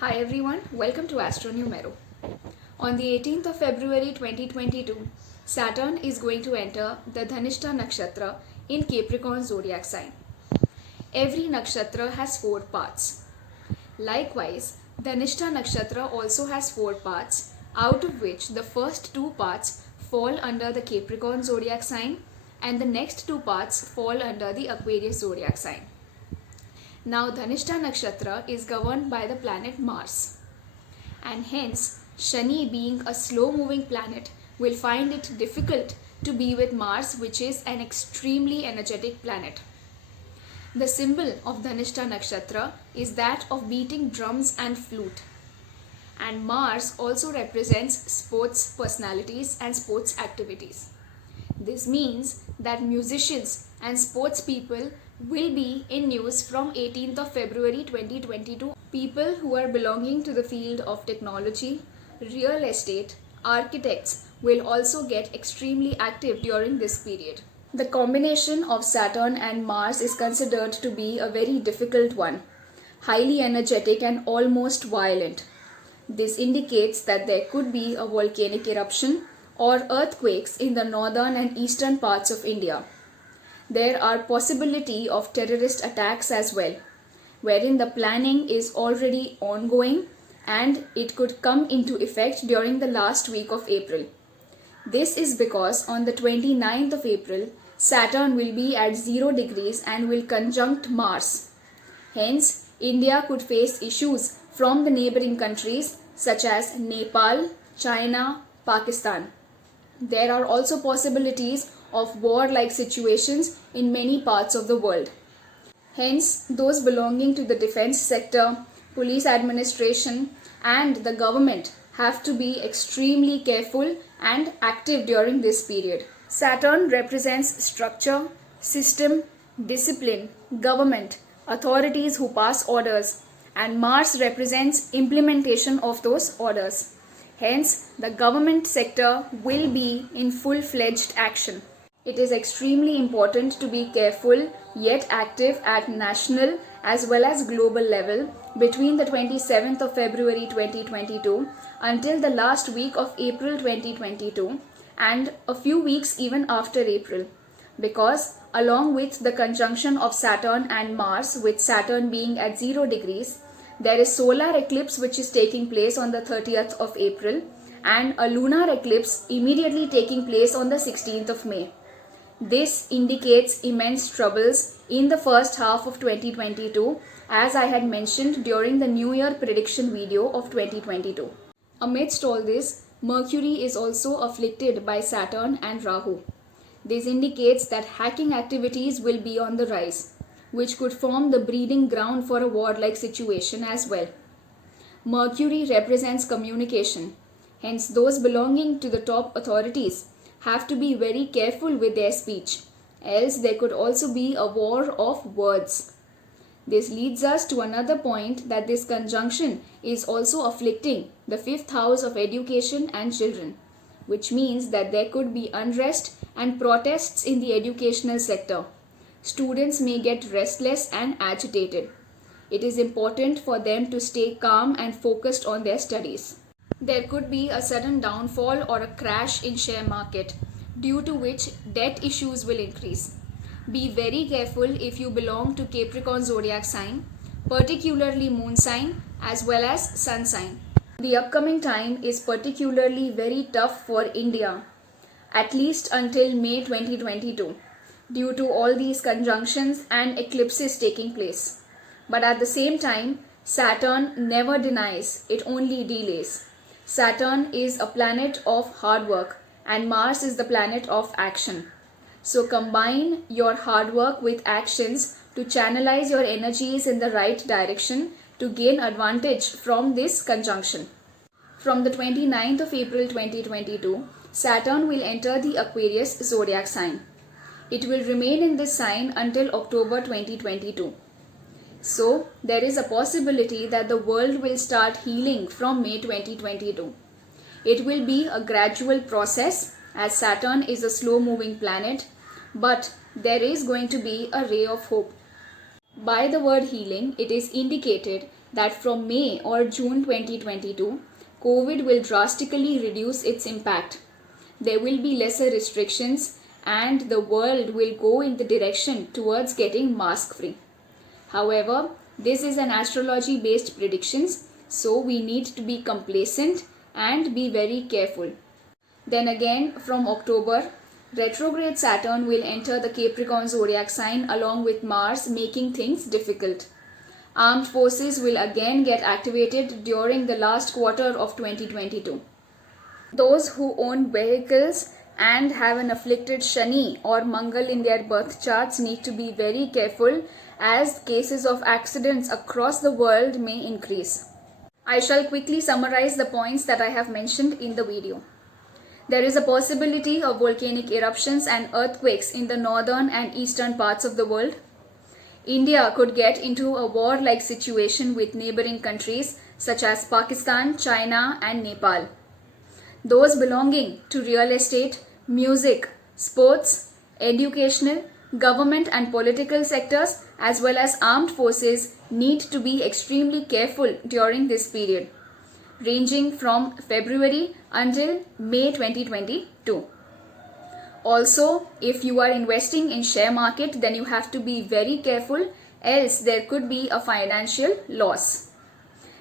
Hi everyone, welcome to astronumerz. On the 18th of February 2022, Saturn is going to enter the Dhanishta Nakshatra in Capricorn zodiac sign. Every nakshatra has 4 parts. Likewise, Dhanishta Nakshatra also has 4 parts, out of which the first 2 parts fall under the Capricorn zodiac sign and the next 2 parts fall under the Aquarius zodiac sign. Now Dhanishta Nakshatra is governed by the planet Mars, and hence Shani, being a slow moving planet, will find it difficult to be with Mars, which is an extremely energetic planet. The symbol of Dhanishta Nakshatra is that of beating drums and flute, and Mars also represents sports personalities and sports activities. This means that musicians and sports people will be in news from 18th of February 2022. People who are belonging to the field of technology, real estate, architects will also get extremely active during this period. The combination of Saturn and Mars is considered to be a very difficult one, highly energetic and almost violent. This indicates that there could be a volcanic eruption or earthquakes in the northern and eastern parts of India. There are possibility of terrorist attacks as well, wherein the planning is already ongoing and it could come into effect during the last week of April. This is because on the 29th of April, Saturn will be at 0 degrees and will conjunct Mars. Hence, India could face issues from the neighboring countries such as Nepal, China, Pakistan. There are also possibilities of war-like situations in many parts of the world. Hence, those belonging to the defense sector, police administration, and the government have to be extremely careful and active during this period. Saturn represents structure, system, discipline, government, authorities who pass orders, and Mars represents implementation of those orders. Hence, the government sector will be in full-fledged action. It is extremely important to be careful yet active at national as well as global level between the 27th of February 2022 until the last week of April 2022 and a few weeks even after April, because along with the conjunction of Saturn and Mars, with Saturn being at 0 degrees, there is solar eclipse which is taking place on the 30th of April and a lunar eclipse immediately taking place on the 16th of May. This indicates immense troubles in the first half of 2022, as I had mentioned during the New Year prediction video of 2022. Amidst all this, Mercury is also afflicted by Saturn and Rahu. This indicates that hacking activities will be on the rise, which could form the breeding ground for a war-like situation as well. Mercury represents communication. Hence, those belonging to the top authorities have to be very careful with their speech, else there could also be a war of words. This leads us to another point, that this conjunction is also afflicting the 5th house of education and children, which means that there could be unrest and protests in the educational sector. Students may get restless and agitated. It is important for them to stay calm and focused on their studies. There could be a sudden downfall or a crash in share market, due to which debt issues will increase. Be very careful if you belong to Capricorn zodiac sign, particularly moon sign as well as sun sign. The upcoming time is particularly very tough for India, at least until May 2022, due to all these conjunctions and eclipses taking place. But at the same time, Saturn never denies, it only delays. Saturn is a planet of hard work and Mars is the planet of action. So combine your hard work with actions to channelize your energies in the right direction to gain advantage from this conjunction. From the 29th of April 2022, Saturn will enter the Aquarius zodiac sign. It will remain in this sign until October 2022. So, there is a possibility that the world will start healing from May 2022. It will be a gradual process, as Saturn is a slow moving planet, but there is going to be a ray of hope. By the word healing, it is indicated that from May or June 2022, COVID will drastically reduce its impact. There will be lesser restrictions and the world will go in the direction towards getting mask free. However, this is an astrology based predictions, so we need to be complacent and be very careful. Then again, from October, retrograde Saturn will enter the Capricorn zodiac sign along with Mars, making things difficult. Armed forces will again get activated during the last quarter of 2022. Those who own vehicles and have an afflicted Shani or Mangal in their birth charts need to be very careful, as cases of accidents across the world may increase. I shall quickly summarize the points that I have mentioned in the video. There is a possibility of volcanic eruptions and earthquakes in the northern and eastern parts of the world. India could get into a war-like situation with neighboring countries such as Pakistan, China and Nepal. Those belonging to real estate, music, sports, educational, government and political sectors as well as armed forces need to be extremely careful during this period, ranging from February until May 2022. Also, if you are investing in share market, then you have to be very careful, else there could be a financial loss.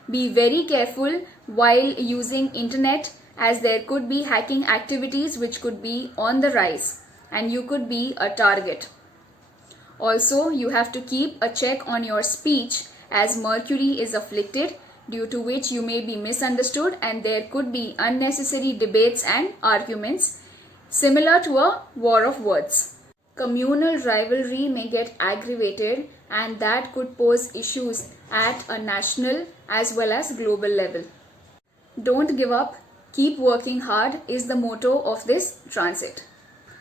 Be very careful while using internet, as there could be hacking activities which could be on the rise and you could be a target. Also, you have to keep a check on your speech, as Mercury is afflicted, due to which you may be misunderstood and there could be unnecessary debates and arguments, similar to a war of words. Communal rivalry may get aggravated and that could pose issues at a national as well as global level. Don't give up, keep working hard is the motto of this transit.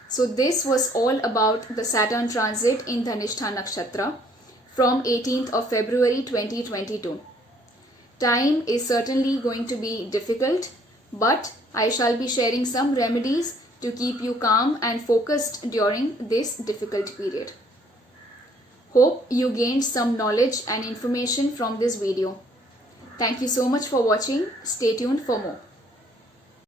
So this was all about the Saturn transit in Dhanishta Nakshatra from 18th of February 2022. Time is certainly going to be difficult, but I shall be sharing some remedies to keep you calm and focused during this difficult period. Hope you gained some knowledge and information from this video. Thank you so much for watching. Stay tuned for more.